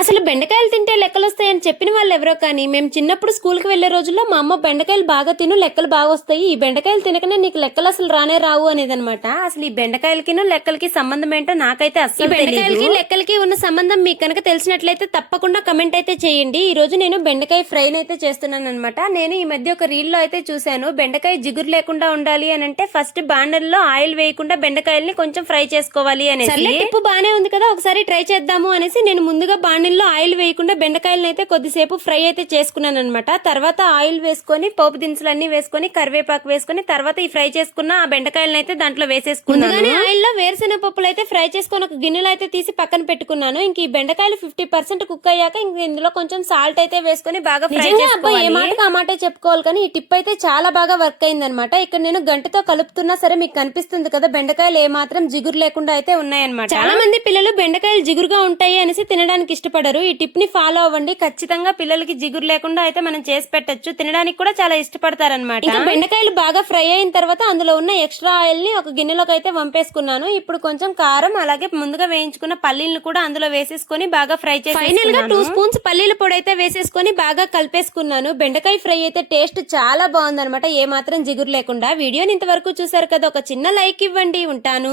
అసలు బెండకాయలు తింటే లెక్కలు వస్తాయని చెప్పిన వాళ్ళు ఎవరో కానీ మేము చిన్నప్పుడు స్కూల్కి వెళ్ళే రోజుల్లో మా అమ్మ బెండకాయలు బాగా తిను లెక్కలు బాగా వస్తాయి ఈ బెండకాయలు తినకనే నీకు లెక్కలు అసలు రానే రావు అనేది అనమాట అసలు ఈ బెండకాయలకి లెక్కలకి సంబంధం ఏంటో నాకైతే అసలు బెండకాయలకి లెక్కలకి ఉన్న సంబంధం మీకు కనుక తెలిసినట్లయితే తప్పకుండా కమెంట్ అయితే చేయండి. ఈ రోజు నేను బెండకాయ ఫ్రై అయితే చేస్తున్నాను అనమాట నేను ఈ మధ్య ఒక రీల్లో అయితే చూశాను. బెండకాయ జిగురు లేకుండా ఉండాలి అని అంటే ఫస్ట్ బాండర్లో ఆయిల్ వేయకుండా బెండకాయల్ని కొంచెం ఫ్రై చేసుకోవాలి అనేసి. టిప్పు బానే ఉంది కదా ఒకసారి ట్రై చేద్దాము అనేసి నేను ముందుగా బాండిల్లో ఆయిల్ వేయకుండా బెండకాయలను అయితే కొద్దిసేపు ఫ్రై అయితే చేసుకున్నాను అనమాట తర్వాత ఆయిల్ వేసుకొని పోపు దినుసులు అన్ని వేసుకొని కరివేపాకు వేసుకొని తర్వాత ఈ ఫ్రై చేసుకున్న ఆ బెండకాయలను అయితే దాంట్లో వేసేసుకున్నాను. ఆయిల్లో వేరుశెనగ పప్పులు అయితే ఫ్రై చేసుకొని ఒక గిన్నెలో అయితే తీసి పక్కన పెట్టుకున్నాను. ఇంక ఈ బెండకాయలు ఫిఫ్టీ పర్సెంట్ కుక్ అయ్యాక ఇంక ఇందులో కొంచెం సాల్ట్ అయితే వేసుకొని బాగా ఫ్రై చేసుకోవాలి. ఏ ఆ మాటే చెప్పుకోవాలి కానీ ఈ టిప్ అయితే చాలా బాగా వర్క్ అయింది అనమాట ఇక్కడ నేను గంటతో కలుపుతున్నా సరే మీకు కనిపిస్తుంది కదా బెండకాయలు ఏ మాత్రం జిగురు లేకుండా అయితే ఉన్నాయన్నమాట. చాలా మంది పిల్లలు బెండకాయలు జిగురుగా ఉంటాయి అనేసి తినడానికి ఇష్టపడరు. ఈ టిప్ని ఫాలో అవ్వండి. ఖచ్చితంగా పిల్లలకి జిగురు లేకుండా అయితే మనం చేసి పెట్టొచ్చు. తినడానికి కూడా చాలా ఇష్టపడతారన్నమాట. ఇంకా బెండకాయలు బాగా ఫ్రై అయిన తర్వాత అందులో ఉన్న ఎక్స్ట్రా ఆయిల్ని ఒక గిన్నెలోకి అయితే వంపేసుకున్నాను. ఇప్పుడు కొంచెం కారం అలాగే ముందుగా వేయించుకున్న పల్లీలను కూడా అందులో వేసేసుకొని బాగా ఫ్రై చేసి ఫైనల్గా టూ స్పూన్స్ పల్లీల పొడి అయితే వేసేసుకొని బాగా కలిపేసుకున్నాను. బెండకాయ ఫ్రై అయితే టేస్ట్ చాలా బాగుందన్నమాట. ఏ మాత్రం జిగురు లేకుండా. వీడియోని ఇంతవరకు చూసారు కదా. ఒక చిన్న లైక్ ఇవ్వండి. ఉంటాను.